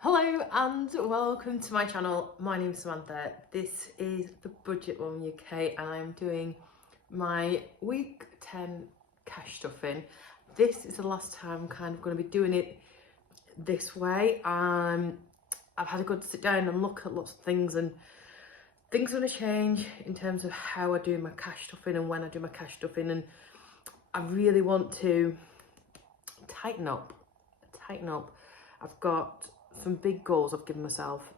Hello and welcome to my channel. My name is Samantha. This is the Budget Mum UK and I'm doing my week 10 cash stuffing. This is the last time I'm kind of going to be doing it this way. I've had a good sit down and look at lots of things, and things are going to change in terms of how I do my cash stuffing and when I do my cash stuffing, and I really want to tighten up. I've got some big goals I've given myself,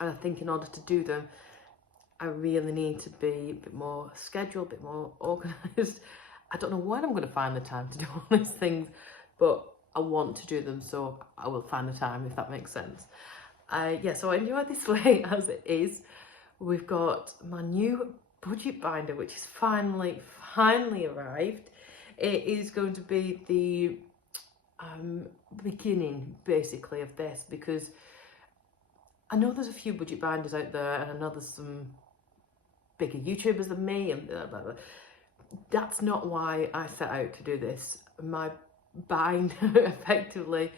and I think in order to do them I really need to be a bit more scheduled, a bit more organised. I don't know when I'm going to find the time to do all these things, but I want to do them, so I will find the time, if that makes sense. Yeah, so I enjoy this way as it is. We've got my new budget binder, which is finally arrived. It is going to be the beginning basically of this, because I know there's a few budget binders out there, and I know there's some bigger YouTubers than me, and blah, blah, blah. That's not why I set out to do this. My binder effectively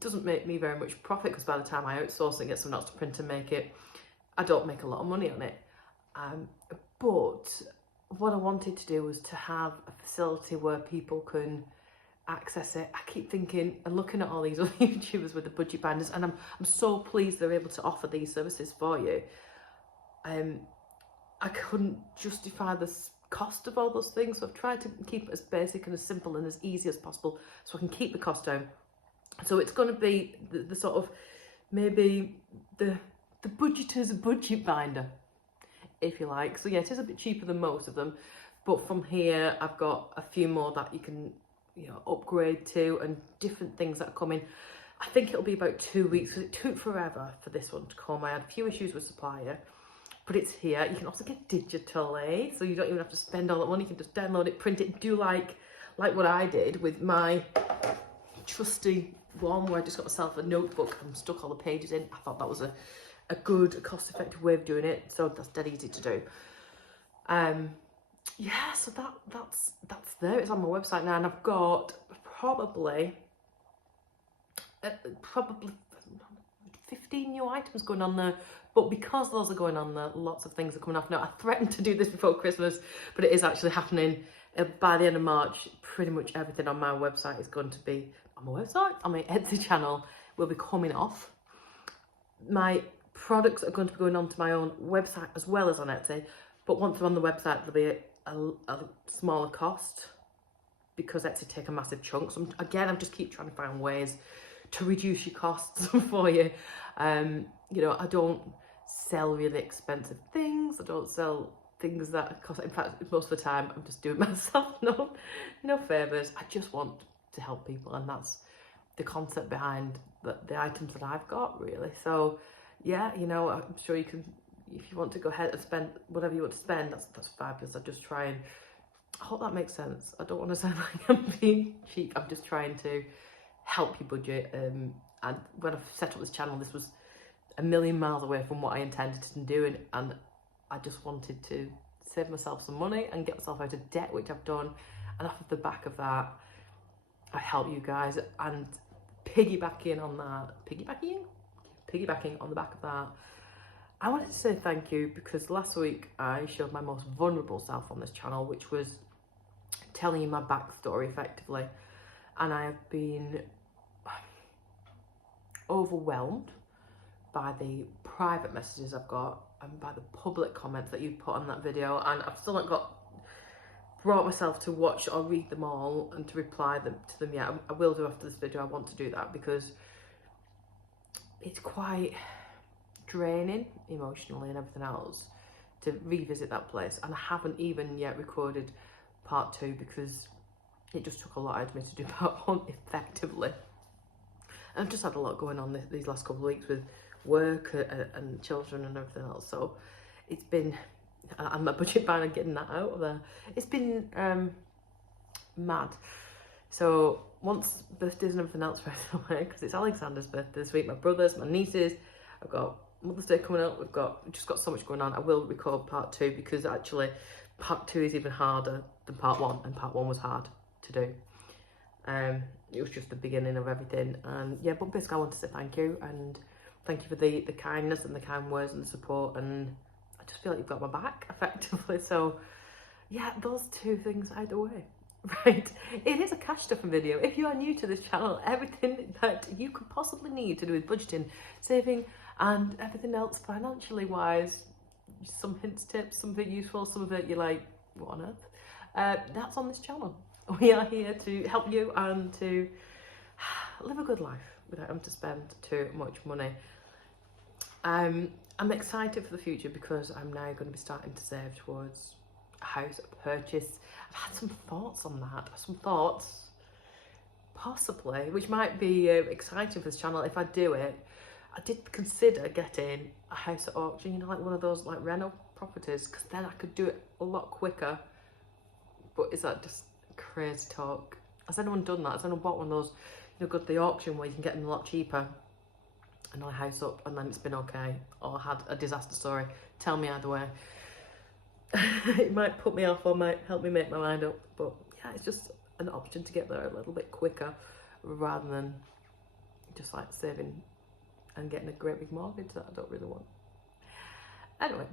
doesn't make me very much profit, because by the time I outsource and get someone else to print and make it, I don't make a lot of money on it. But what I wanted to do was to have a facility where people can access it. I keep thinking and looking at all these other YouTubers with the budget binders, and I'm so pleased they're able to offer these services for you. I couldn't justify the cost of all those things, so I've tried to keep it as basic and as simple and as easy as possible so I can keep the cost down. So it's going to be the sort of, maybe the budgeter's budget binder, if you like. So yeah, it is a bit cheaper than most of them, but from here I've got a few more that you can, you know, upgrade to, and different things that are coming. I think it'll be about 2 weeks, because it took forever for this one to come. I had a few issues with supplier, but it's here. You can also get digitally, so you don't even have to spend all that money. You can just download it, print it, do like what I did with my trusty one, where I just got myself a notebook and stuck all the pages in. I thought that was a good cost-effective way of doing it, so that's dead easy to do. Yeah, so that's there. It's on my website now, and I've got probably 15 new items going on there. But because those are going on there, lots of things are coming off now. I threatened to do this before Christmas, but it is actually happening. By the end of March, pretty much everything on my website is going to be on my website. On my Etsy channel will be coming off. My products are going to be going onto my own website as well as on Etsy, but once they're on the website there'll be a smaller cost, because Etsy take a massive chunk. So I'm just keep trying to find ways to reduce your costs for you. You know, I don't sell really expensive things. I don't sell things that cost, in fact most of the time I'm just doing myself no favours. I just want to help people, and that's the concept behind the items that I've got, really. So yeah, you know, I'm sure you can, if you want to go ahead and spend whatever you want to spend, that's fabulous. I just try and, I hope that makes sense. I don't want to sound like I'm being cheap. I'm just trying to help you budget. And when I set up this channel, this was a million miles away from what I intended to do, and I just wanted to save myself some money and get myself out of debt, which I've done. And off of the back of that, I help you guys, and piggybacking on the back of that, I wanted to say thank you, because last week I showed my most vulnerable self on this channel, which was telling you my backstory effectively, and I have been overwhelmed by the private messages I've got and by the public comments that you've put on that video, and I've still not brought myself to watch or read them all and to reply to them yet. I will do after this video. I want to do that because it's quite draining emotionally and everything else to revisit that place, and I haven't even yet recorded part 2 because it just took a lot out of me to do part 1 effectively. And I've just had a lot going on these last couple of weeks with work and children and everything else, so it's been, and my budget binder, getting that out of there, it's been mad. So once birthdays and everything else right away, because it's Alexander's birthday this week, my brother's, my nieces, I've got Mother's Day coming up, we've just got so much going on. I will record part 2, because actually part 2 is even harder than part 1, and part 1 was hard to do. it was just the beginning of everything. And yeah, but basically I want to say thank you, and thank you for the kindness and the kind words and the support, and I just feel like you've got my back effectively. So yeah, those two things either way. Right, it is a cash stuffing video. If you are new to this channel, everything that you could possibly need to do with budgeting, saving, and everything else financially wise, some hints, tips, some of it useful, some of it you're like, what on earth? That's on this channel. We are here to help you and to live a good life without having to spend too much money. I'm excited for the future because I'm now going to be starting to save towards a house purchase. I've had some thoughts on that, possibly, which might be exciting for this channel if I do it. I did consider getting a house at auction, you know, like one of those like rental properties, because then I could do it a lot quicker. But is that just crazy talk? Has anyone done that? Has anyone bought one of those, you know, go to the auction where you can get them a lot cheaper and a house up and then it's been okay, or had a disaster story? Tell me either way. It might put me off or might help me make my mind up, but yeah, it's just an option to get there a little bit quicker rather than just like saving and getting a great big mortgage that I don't really want. Anyway,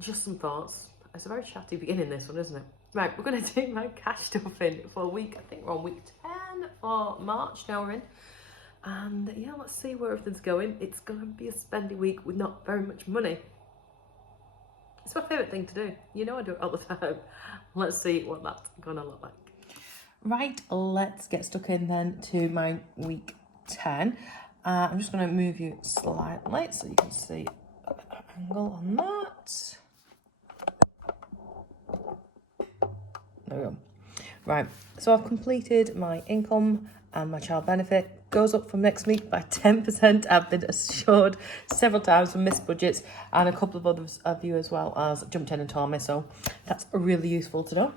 just some thoughts. It's a very chatty beginning, this one, isn't it? Right, we're going to do my cash stuffing for week, I think we're on week 10 for March now we're in. And yeah, let's see where everything's going. It's going to be a spendy week with not very much money. It's my favourite thing to do. You know I do it all the time. Let's see what that's going to look like. Right, let's get stuck in then to my week 10. I'm just going to move you slightly so you can see a better angle on that. There we go. Right, so I've completed my income and my child benefit goes up from next week by 10%. I've been assured several times from missed budgets, and a couple of others of you as well as jumped in and told me, so that's really useful to know.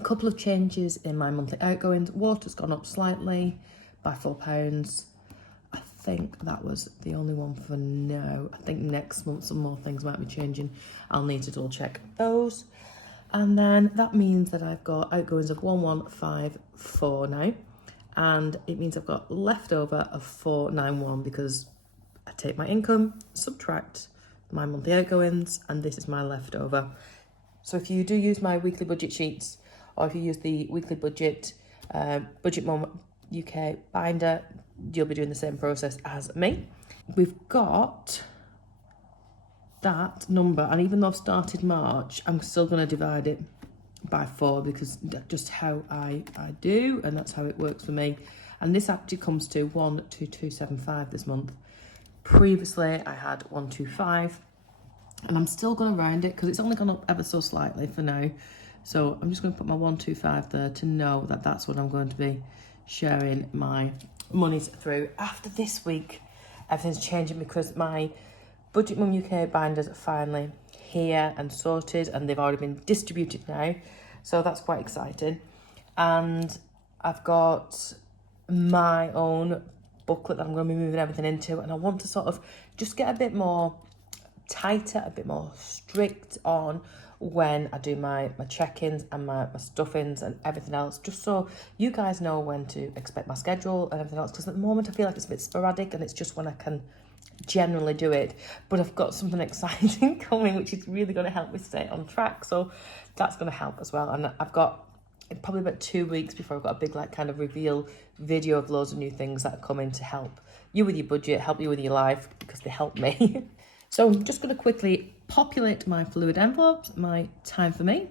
A couple of changes in my monthly outgoings. Water's gone up slightly by £4. I think that was the only one for now. I think next month some more things might be changing. I'll need to double check those. And then that means that I've got outgoings of 1154 now. And it means I've got leftover of 491 because I take my income, subtract my monthly outgoings, and this is my leftover. So if you do use my weekly budget sheets, or if you use the weekly budget, Budget Mum UK binder, you'll be doing the same process as me. We've got that number, and even though I've started March, I'm still going to divide it by 4 because that's just how I do, and that's how it works for me. And this actually comes to 12275 this month. Previously I had 125, and I'm still going to round it because it's only gone up ever so slightly for now. So I'm just going to put my 125 there to know that that's what I'm going to be sharing my monies through. After this week, everything's changing because my Budget Mum UK binders are finally here and sorted, and they've already been distributed now, so that's quite exciting. And I've got my own booklet that I'm going to be moving everything into, and I want to sort of just get a bit more tighter, a bit more strict on when I do my check-ins and my stuffings and everything else, just so you guys know when to expect my schedule and everything else, because at the moment I feel like it's a bit sporadic and it's just when I can generally do it. But I've got something exciting coming which is really going to help me stay on track, so that's going to help as well. And I've got probably about 2 weeks before I've got a big like kind of reveal video of loads of new things that are coming to help you with your budget, help you with your life, because they help me. So I'm just going to quickly populate my fluid envelopes. My time for me,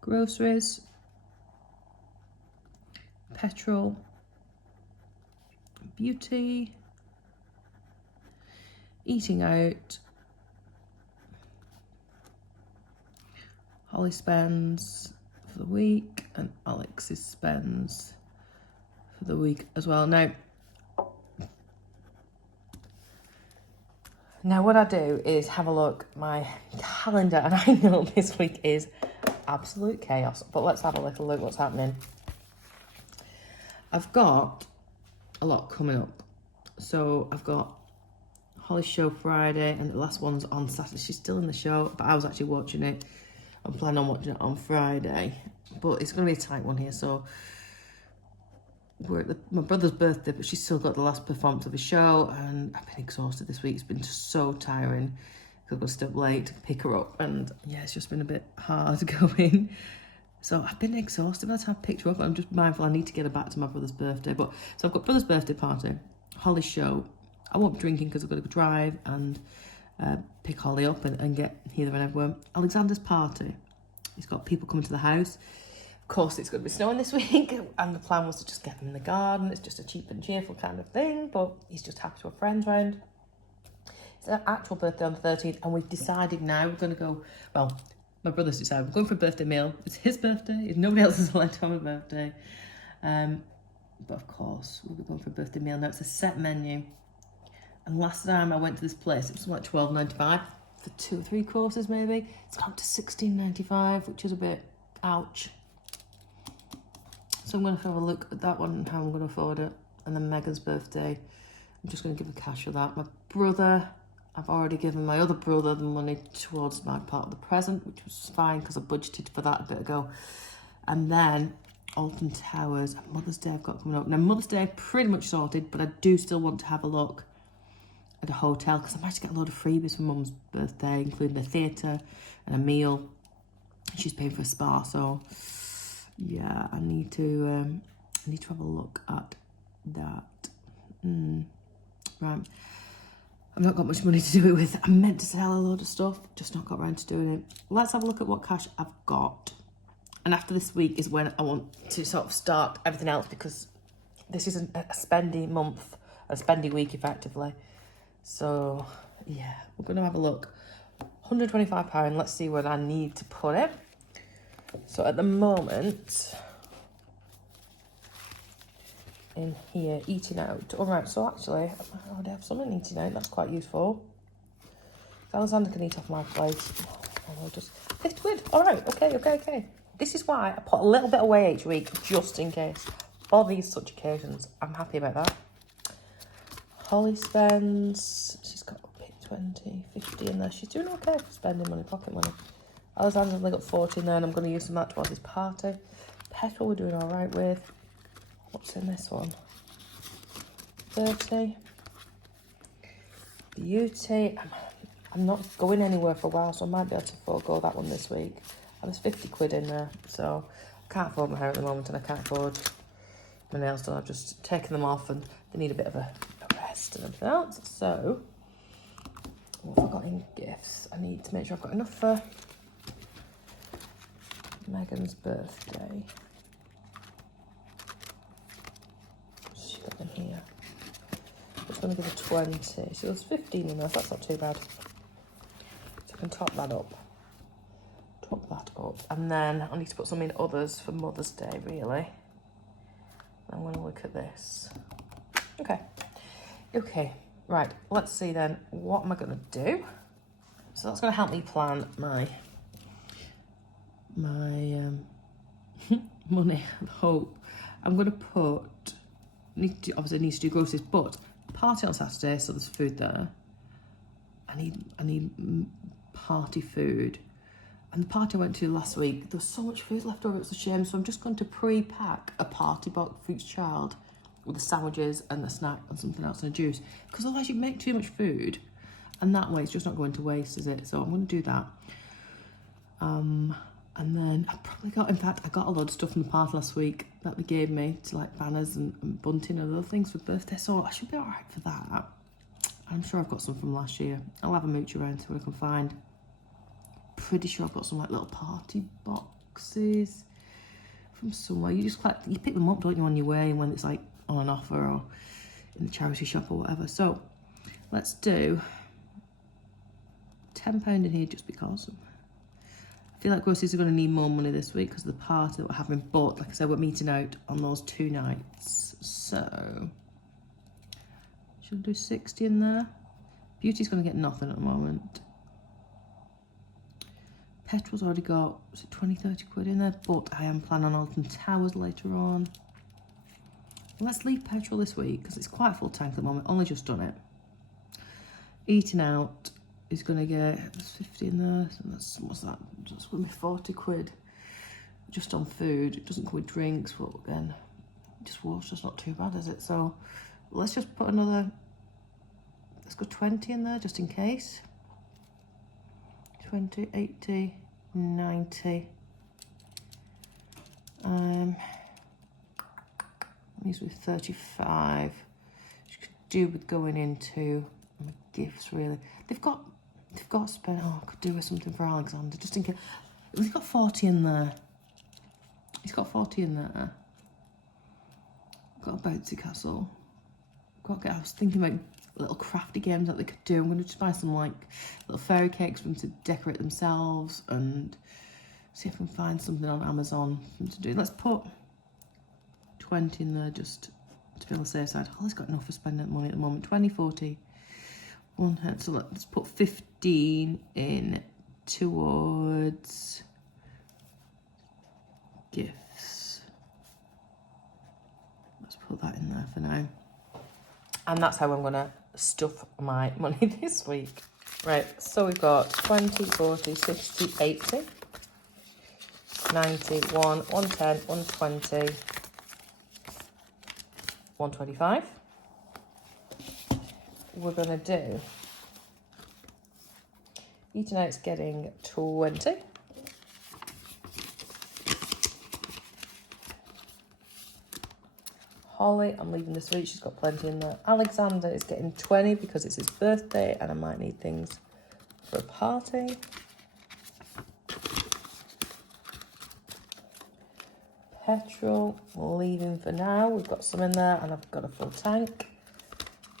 groceries, petrol, beauty, eating out, Holly spends for the week, and Alex's spends for the week as well. Now what I do is have a look at my calendar, and I know this week is absolute chaos, but let's have a little look what's happening. I've got a lot coming up. So I've got Holly's show Friday, and the last one's on Saturday. She's still in the show, but I was actually watching it. I'm planning on watching it on Friday, but it's going to be a tight one here. So we're at my brother's birthday, but she's still got the last performance of the show, and I've been exhausted this week. It's been so tiring because I've got to stay up late to pick her up, and yeah, it's just been a bit hard going. So I've been exhausted by the time I picked her up. I'm just mindful I need to get her back to my brother's birthday. But so I've got brother's birthday party, Holly's show. I won't be drinking because I've got to drive and pick Holly up and get here, there and everywhere. Alexander's party. He's got people coming to the house. Of course, it's going to be snowing this week, and the plan was to just get them in the garden. It's just a cheap and cheerful kind of thing, but he's just happy to have friends round. It's an actual birthday on the 13th, and we've decided now we're going to go, well, my brother's decided we're going for a birthday meal. It's his birthday. Nobody else is allowed to have a birthday. But of course, we'll be going for a birthday meal. Now, it's a set menu. And last time I went to this place, it was like $12.95 for 2 or 3 courses maybe. It's gone up to $16.95, which is a bit ouch. So I'm going to have a look at that one and how I'm going to afford it. And then Megan's birthday, I'm just going to give her cash for that. My brother, I've already given my other brother the money towards my part of the present, which was fine because I budgeted for that a bit ago. And then Alton Towers and Mother's Day I've got coming up. Now Mother's Day pretty much sorted, but I do still want to have a look at a hotel because I managed to get a load of freebies for Mum's birthday, including the theatre and a meal. She's paying for a spa, so yeah, I need to have a look at that. Right, I've not got much money to do it with. I meant to sell a load of stuff, just not got around to doing it. Let's have a look at what cash I've got. And after this week is when I want to sort of start everything else, because this isn't a spendy month, a spendy week effectively. So yeah, we're going to have a look. £125, let's see where I need to put it. So at the moment, in here, eating out. All right, so actually, I already have something eating out. That's quite useful. Alexander can eat off my plate. I'll just £50. All right, okay. This is why I put a little bit away each week, just in case, for these such occasions. I'm happy about that. Holly spends, she's got 20, 50 in there. She's doing okay for spending money, pocket money. Alexander's only got 40 in there, and I'm going to use some of that towards his party. Petrol we're doing all right with. What's in this one? 30. Beauty. I'm not going anywhere for a while, so I might be able to forego that one this week. And there's 50 quid in there, so I can't afford my hair at the moment, and I can't afford my nails done. I've just taken them off, and they need a bit of a rest and everything else. So, what have I got in gifts? I need to make sure I've got enough for Megan's birthday. What's she got in here? I'm just going to give her 20. So there's 15 in there, so that's not too bad. So I can top that up. And then I need to put some in others for Mother's Day, really. I'm going to look at this. Okay, right, let's see then. What am I going to do? So that's going to help me plan my money, I hope. I'm going to put, obviously I need to do groceries, but party on Saturday, so there's food there. I need party food. And the party I went to last week, there was so much food left over, it was a shame. So I'm just going to pre-pack a party box for each child with the sandwiches and the snack and something else and a juice. Because otherwise you make too much food, and that way it's just not going to waste, is it? So I'm going to do that. And then I probably got, in fact, I got a lot of stuff from the party last week that they gave me, to like banners and bunting and other things for birthday. So I should be all right for that. I'm sure I've got some from last year. I'll have a mooch around, see what I can find. Pretty sure I've got some like little party boxes from somewhere. You just collect, you pick them up, don't you, on your way, and when it's like on an offer or in the charity shop or whatever. So let's do £10 in here just because. I feel like groceries are going to need more money this week because of the party that we're having. But like I said, we're meeting out on those 2 nights. So should I do 60 in there? Beauty's going to get nothing at the moment. Petrol's already got, was it 20, 30 quid in there? But I am planning on Alton Towers later on. Let's leave petrol this week because it's quite a full tank at the moment. Only just done it. Eating out is going to get, there's 50 in there. So that's, what's that? That's going to be 40 quid just on food. It doesn't come with drinks, but again, just water's not too bad, is it? So let's just put another, let's go 20 in there just in case. 20, 80, 90. These with 35. She could do with going into my gifts, really. They've got spent. Oh, I could do with something for Alexander just in case. He's got 40 in there. He's got 40 in there. Got a bouncy castle. I was thinking about little crafty games that they could do. I'm going to just buy some like little fairy cakes for them to decorate themselves and see if I can find something on Amazon for them to do. Let's put 20 in there just to be on the safe side. Holly's got enough for spending money at the moment. 20, 40, 110. So let's put 15 in towards gifts. Let's put that in there for now. And that's how I'm going to stuff my money this week. Right, so we've got 20, 40, 60, 80, 91, 110, 120, 125. We're going to do, each night's getting 20. Holly, I'm leaving this week, she's got plenty in there. Alexander is getting 20 because it's his birthday and I might need things for a party. Petrol, leaving for now. We've got some in there and I've got a full tank.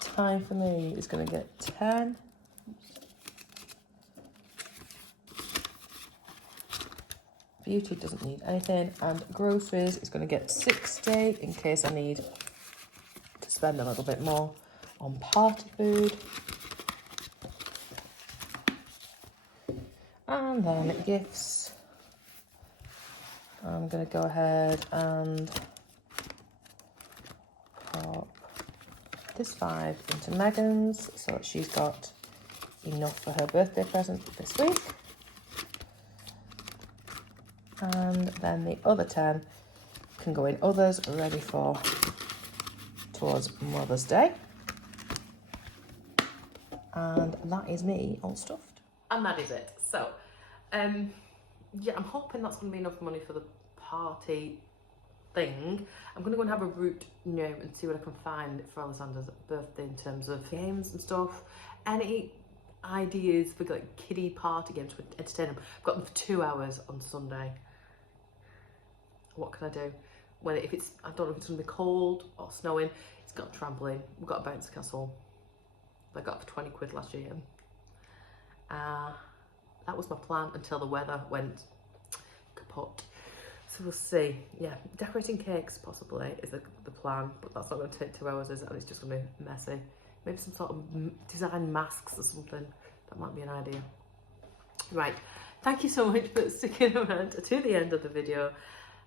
Time for me is going to get 10. Beauty doesn't need anything, and groceries is going to get 60 in case I need to spend a little bit more on party food. And then gifts. I'm going to go ahead and pop this 5 into Megan's so that she's got enough for her birthday present this week. And then the other 10 can go in others, ready for towards Mother's Day. And that is me all stuffed. And that is it. So, yeah, I'm hoping that's going to be enough money for the party thing. I'm going to go and have a route now and see what I can find for Alexander's birthday in terms of games and stuff. Any ideas for like kiddie party games to entertain them? I've got them for 2 hours on Sunday. What can I do? Well, if it's, I don't know if it's going to be cold or snowing. It's got a trampoline. We've got a bouncy castle. I got it for 20 quid last year. That was my plan until the weather went kaput. So we'll see. Yeah, decorating cakes possibly is the plan, but that's not going to take 2 hours, is it? And it's just going to be messy. Maybe some sort of design masks or something. That might be an idea. Right. Thank you so much for sticking around to the end of the video.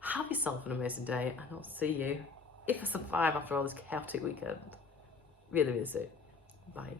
Have yourself an amazing day, and I'll see you, if I survive after all this chaotic weekend, really, really soon. Bye.